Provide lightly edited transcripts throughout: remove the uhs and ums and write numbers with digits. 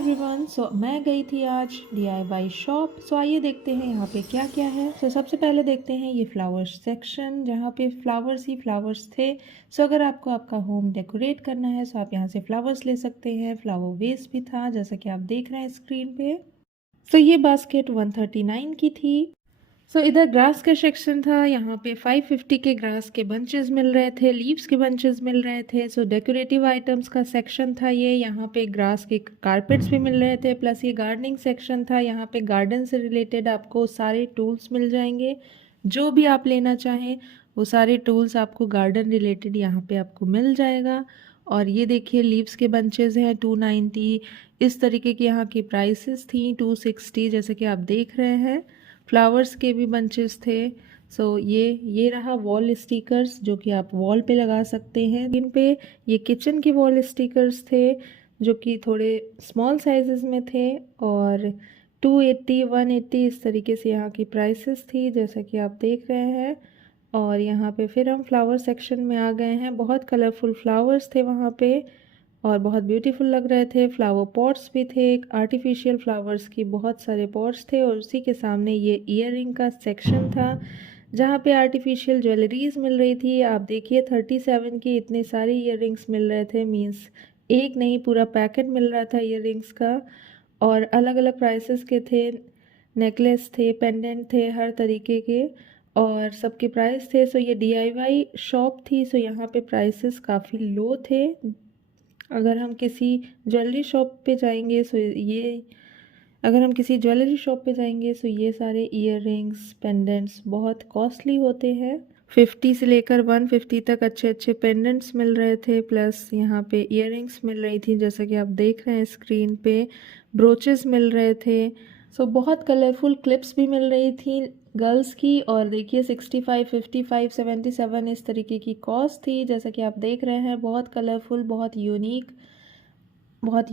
Everyone. मैं गई थी आज DIY शॉप। आइए देखते हैं यहाँ पे क्या क्या है। सबसे पहले देखते हैं ये फ्लावर्स सेक्शन, जहाँ पे फ्लावर्स ही फ्लावर्स थे। अगर आपको आपका होम डेकोरेट करना है आप यहाँ से फ्लावर्स ले सकते हैं। फ्लावर वेस भी था जैसा कि आप देख रहे हैं स्क्रीन पे। ये बास्केट 139 की थी। इधर ग्रास का सेक्शन था। यहाँ पे 550 के ग्रास के बंचेस मिल रहे थे, लीव्स के बंचेस मिल रहे थे। डेकोरेटिव आइटम्स का सेक्शन था ये। यहाँ पे ग्रास के कारपेट्स भी मिल रहे थे, प्लस ये गार्डनिंग सेक्शन था। यहाँ पे गार्डन से रिलेटेड आपको सारे टूल्स मिल जाएंगे, जो भी आप लेना चाहें वो सारे टूल्स आपको गार्डन रिलेटेड यहाँ पे आपको मिल जाएगा। और ये देखिए लीव्स के बंचेस हैं 290। इस तरीके की यहाँ की प्राइसेस थी 260 जैसे कि आप देख रहे हैं। फ्लावर्स के भी बंचेस थे। ये रहा वॉल स्टिकर्स जो कि आप वॉल पे लगा सकते हैं। इन पे ये किचन के वॉल स्टिकर्स थे जो कि थोड़े स्मॉल साइजेस में थे, और 280 180 इस तरीके से यहाँ की प्राइसेस थी जैसा कि आप देख रहे हैं। और यहाँ पे फिर हम फ्लावर सेक्शन में आ गए हैं। बहुत कलरफुल फ्लावर्स थे वहाँ पे और बहुत ब्यूटीफुल लग रहे थे। फ्लावर पॉट्स भी थे, एक आर्टिफिशियल फ्लावर्स की बहुत सारे पॉट्स थे। और उसी के सामने ये ईयररिंग का सेक्शन था जहाँ पे आर्टिफिशियल ज्वेलरीज मिल रही थी। आप देखिए 37 की इतने सारे ईयररिंग्स मिल रहे थे, मीन्स एक नहीं पूरा पैकेट मिल रहा था ईयररिंग्स का। और अलग अलग प्राइसेस के थे, नेकलेस थे, पेंडेंट थे, हर तरीके के और सबके प्राइस थे। ये DIY शॉप थी। यहाँ पे प्राइसेस काफ़ी लो थे। अगर हम किसी ज्वेलरी शॉप पे जाएंगे ये सारे इयररिंग्स पेंडेंट्स बहुत कॉस्टली होते हैं। 50 से लेकर 150 तक अच्छे अच्छे पेंडेंट्स मिल रहे थे, प्लस यहाँ पे इयररिंग्स मिल रही थी जैसा कि आप देख रहे हैं स्क्रीन पे। ब्रोचेस मिल रहे थे। बहुत कलरफुल क्लिप्स भी मिल रही थी गर्ल्स की। और देखिए 65 55 77 इस तरीके की कॉस्ट थी जैसा कि आप देख रहे हैं। बहुत कलरफुल बहुत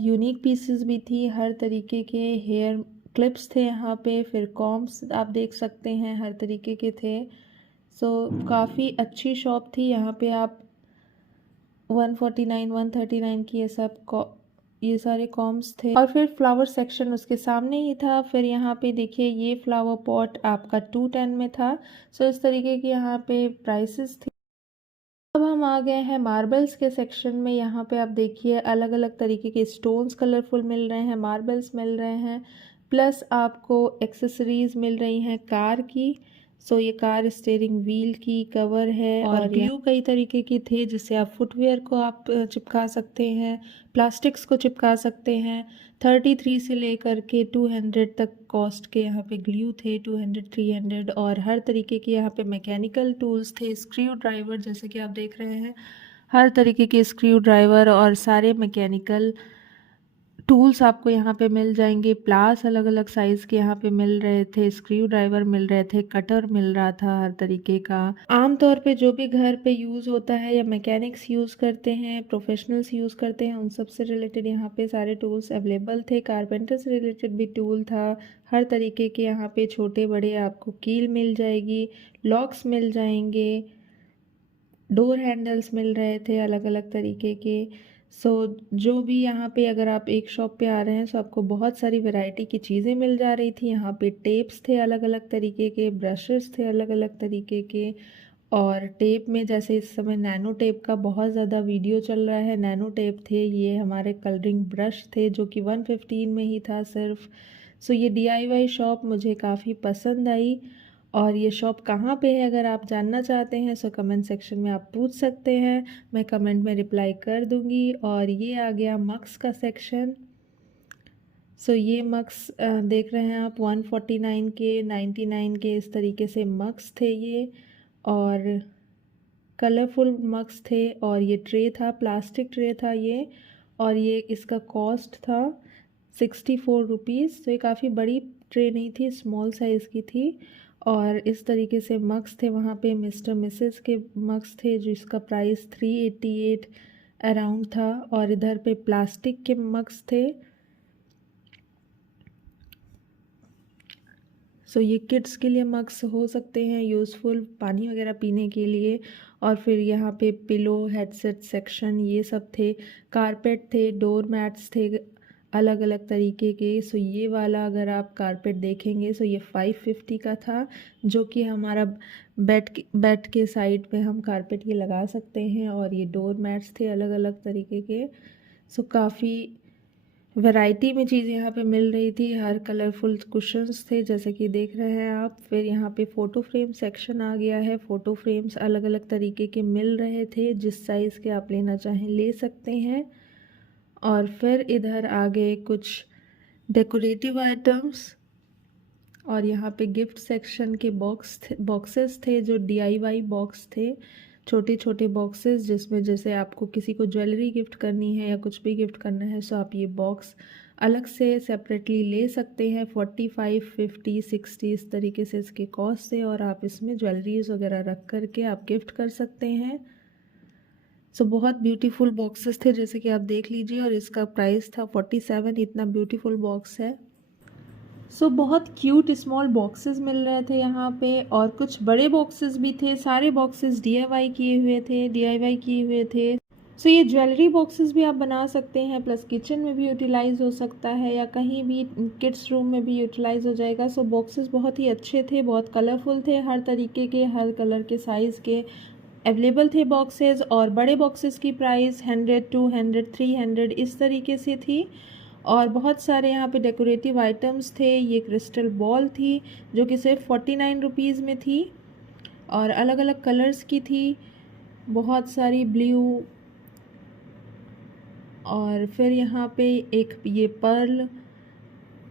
यूनिक पीसेस भी थी, हर तरीके के हेयर क्लिप्स थे यहाँ पे। फिर कॉम्स आप देख सकते हैं हर तरीके के थे। काफ़ी अच्छी शॉप थी। यहाँ पे आप 149 139 की ये सारे कॉम्स थे। और फिर फ्लावर सेक्शन उसके सामने ही था। फिर यहाँ पे देखिए ये फ्लावर पॉट आपका 210 में था। इस तरीके की यहाँ पे प्राइसेस थी। अब हम आ गए हैं मार्बल्स के सेक्शन में। यहाँ पे आप देखिए अलग अलग तरीके के स्टोन्स कलरफुल मिल रहे हैं, मार्बल्स मिल रहे हैं, प्लस आपको एक्सेसरीज मिल रही हैं कार की। ये कार स्टीयरिंग व्हील की कवर है। और ग्लू कई तरीके की थे जिससे आप फुटवेयर को आप चिपका सकते हैं, प्लास्टिक्स को चिपका सकते हैं। 33 से लेकर के 200 तक कॉस्ट के यहाँ पे ग्लू थे, 200 300। और हर तरीके के यहाँ पे मैकेनिकल टूल्स थे, स्क्रू ड्राइवर जैसे कि आप देख रहे हैं, हर तरीके के स्क्रू ड्राइवर और सारे मैकेनिकल टूल्स आपको यहाँ पे मिल जाएंगे। प्लास अलग अलग साइज़ के यहाँ पे मिल रहे थे, स्क्रू ड्राइवर मिल रहे थे, कटर मिल रहा था हर तरीके का। आमतौर पे जो भी घर पे यूज़ होता है या मैकेनिक्स यूज़ करते हैं, प्रोफेशनल्स यूज़ करते हैं, उन सब से रिलेटेड यहाँ पे सारे टूल्स अवेलेबल थे। कारपेंटर से रिलेटेड भी टूल था, हर तरीके के यहाँ पे छोटे बड़े आपको कील मिल जाएगी, लॉक्स मिल जाएंगे, डोर हैंडल्स मिल रहे थे अलग अलग तरीके के। जो भी यहाँ पे अगर आप एक शॉप पे आ रहे हैं आपको बहुत सारी वैरायटी की चीज़ें मिल जा रही थी। यहाँ पे टेप्स थे अलग अलग तरीके के, ब्रशेस थे अलग अलग तरीके के। और टेप में जैसे इस समय नैनो टेप का बहुत ज़्यादा वीडियो चल रहा है, नैनो टेप थे। ये हमारे कलरिंग ब्रश थे जो कि 115 में ही था सिर्फ। ये DIY शॉप मुझे काफ़ी पसंद आई। और ये शॉप कहाँ पे है अगर आप जानना चाहते हैं कमेंट सेक्शन में आप पूछ सकते हैं, मैं कमेंट में रिप्लाई कर दूँगी। और ये आ गया मग्स का सेक्शन। ये मग्स देख रहे हैं आप 149 के 99 के इस तरीके से मग्स थे ये, और कलरफुल मग्स थे। और ये ट्रे था, प्लास्टिक ट्रे था ये, और ये इसका कॉस्ट था 64 रुपीज़। ये काफ़ी बड़ी ट्रे नहीं थी, स्मॉल साइज़ की थी। और इस तरीके से मग्स थे वहाँ पे, मिस्टर मिसेस के मग्स थे जिसका प्राइस 388 अराउंड था। और इधर पे प्लास्टिक के मग्स थे। ये किड्स के लिए मग्स हो सकते हैं यूज़फुल, पानी वगैरह पीने के लिए। और फिर यहाँ पे पिलो हेडसेट सेक्शन ये सब थे, कारपेट थे, डोर मैट्स थे, अलग अलग तरीके के। सो ये वाला अगर आप कारपेट देखेंगे सो ये 550 का था, जो कि हमारा बेड के साइड पे हम कारपेट ये लगा सकते हैं। और ये डोर मैट्स थे अलग अलग तरीके के। सो काफ़ी वैरायटी में चीज़ें यहाँ पे मिल रही थी, हर कलरफुल कुशन्स थे जैसे कि देख रहे हैं आप। फिर यहाँ पे फ़ोटो फ्रेम सेक्शन आ गया है। फ़ोटो फ्रेम्स अलग अलग तरीके के मिल रहे थे, जिस साइज़ के आप लेना चाहें ले सकते हैं। और फिर इधर आगे कुछ डेकोरेटिव आइटम्स, और यहाँ पे गिफ्ट सेक्शन के बॉक्सेस थे जो DIY बॉक्स थे, छोटे छोटे बॉक्सेस जिसमें जैसे आपको किसी को ज्वेलरी गिफ्ट करनी है या कुछ भी गिफ्ट करना है सो आप ये बॉक्स अलग से सेपरेटली ले सकते हैं। 45, 50, 60 इस तरीके से इसके कॉस्ट है, और आप इसमें ज्वेलरीज वगैरह रख करके आप गिफ्ट कर सकते हैं। सो बहुत ब्यूटीफुल बॉक्सेस थे जैसे कि आप देख लीजिए, और इसका प्राइस था 47। इतना ब्यूटीफुल बॉक्स है। सो बहुत क्यूट स्मॉल बॉक्सेस मिल रहे थे यहाँ पे, और कुछ बड़े बॉक्सेस भी थे। सारे बॉक्सेस DIY किए हुए थे। सो ये ज्वेलरी बॉक्सेस भी आप बना सकते हैं, प्लस किचन में भी यूटिलाइज़ हो सकता है या कहीं भी किड्स रूम में भी यूटिलाइज़ हो जाएगा। सो बॉक्सेस बहुत ही अच्छे थे, बहुत कलरफुल थे, हर तरीके के, हर कलर के, साइज़ के अवेलेबल थे बॉक्सेस। और बड़े बॉक्सेस की प्राइस 100, 200, 300 इस तरीके से थी। और बहुत सारे यहाँ पे डेकोरेटिव आइटम्स थे। ये क्रिस्टल बॉल थी जो कि सिर्फ 49 रुपीज़ में थी, और अलग अलग कलर्स की थी, बहुत सारी ब्लू। और फिर यहाँ पे एक ये पर्ल,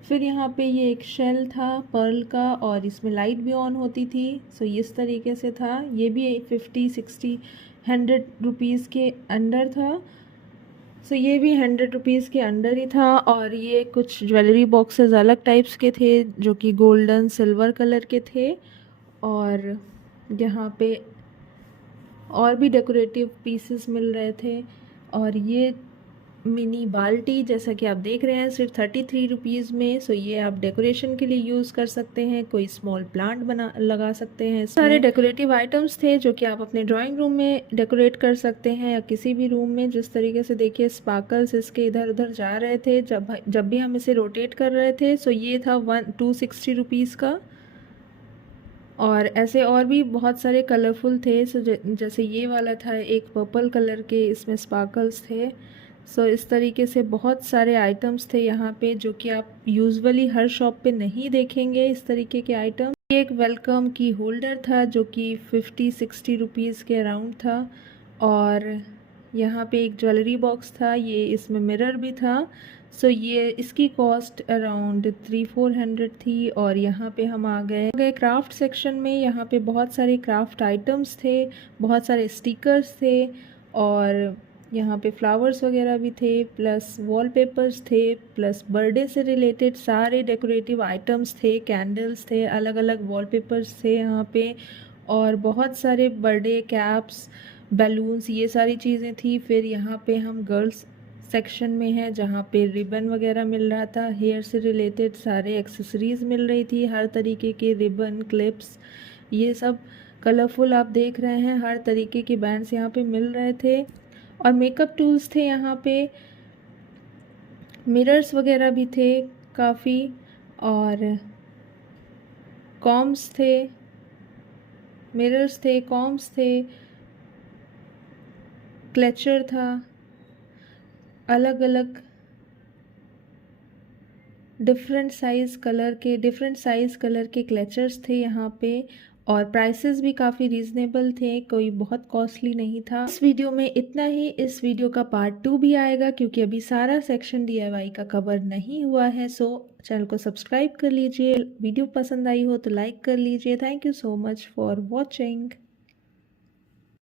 फिर यहाँ पे ये एक शेल था पर्ल का, और इसमें लाइट भी ऑन होती थी। सो इस तरीके से था। ये भी 50, 60, 100 रुपीज़ के अंडर था। सो ये भी 100 रुपीज़ के अंडर ही था। और ये कुछ ज्वेलरी बॉक्सेस अलग टाइप्स के थे जो कि गोल्डन सिल्वर कलर के थे। और यहाँ पे और भी डेकोरेटिव पीसेस मिल रहे थे। और ये मिनी बाल्टी जैसा कि आप देख रहे हैं सिर्फ 33 रुपीज़ में। सो ये आप डेकोरेशन के लिए यूज़ कर सकते हैं, कोई स्मॉल प्लांट बना लगा सकते हैं। सारे डेकोरेटिव आइटम्स थे जो कि आप अपने ड्राइंग रूम में डेकोरेट कर सकते हैं या किसी भी रूम में। जिस तरीके से देखिए स्पार्कल्स इसके इधर उधर जा रहे थे जब भी हम इसे रोटेट कर रहे थे। सो ये था 260 रुपीज़ का। और ऐसे और भी बहुत सारे कलरफुल थे। सो जैसे ये वाला था एक पर्पल कलर के, इसमें स्पार्कल्स थे। सो इस तरीके से बहुत सारे आइटम्स थे यहाँ पे जो कि आप यूजुअली हर शॉप पे नहीं देखेंगे इस तरीके के आइटम। एक वेलकम की होल्डर था जो कि 50-60 रुपीज़ के अराउंड था। और यहाँ पे एक ज्वेलरी बॉक्स था, ये इसमें मिरर भी था। सो ये इसकी कॉस्ट अराउंड 300-400 थी। और यहाँ पे हम आ गए क्राफ्ट सेक्शन में। यहाँ पे बहुत सारे क्राफ्ट आइटम्स थे, बहुत सारे स्टिकर्स थे, और यहाँ पे फ्लावर्स वगैरह भी थे, प्लस वॉलपेपर्स थे, प्लस बर्थडे से रिलेटेड सारे डेकोरेटिव आइटम्स थे, कैंडल्स थे, अलग अलग वॉलपेपर्स थे यहाँ पे। और बहुत सारे बर्थडे कैप्स, बैलून्स, ये सारी चीज़ें थी। फिर यहाँ पे हम गर्ल्स सेक्शन में है जहाँ पे रिबन वगैरह मिल रहा था, हेयर से रिलेटेड सारे एक्सेसरीज़ मिल रही थी, हर तरीके के रिबन, क्लिप्स, ये सब कलरफुल आप देख रहे हैं। हर तरीके के बैंड्स यहाँ पे मिल रहे थे। और मेकअप टूल्स थे यहाँ पे, मिरर्स वगैरह भी थे काफ़ी, और कॉम्स थे, मिरर्स थे, कॉम्स थे, क्लेचर था, अलग अलग डिफरेंट साइज़ कलर के क्लेचर्स थे यहाँ पे। और प्राइसेस भी काफ़ी रीज़नेबल थे, कोई बहुत कॉस्टली नहीं था। इस वीडियो में इतना ही। इस वीडियो का पार्ट 2 भी आएगा क्योंकि अभी सारा सेक्शन DIY का कवर नहीं हुआ है। सो चैनल को सब्सक्राइब कर लीजिए, वीडियो पसंद आई हो तो लाइक कर लीजिए। Thank you so much for watching.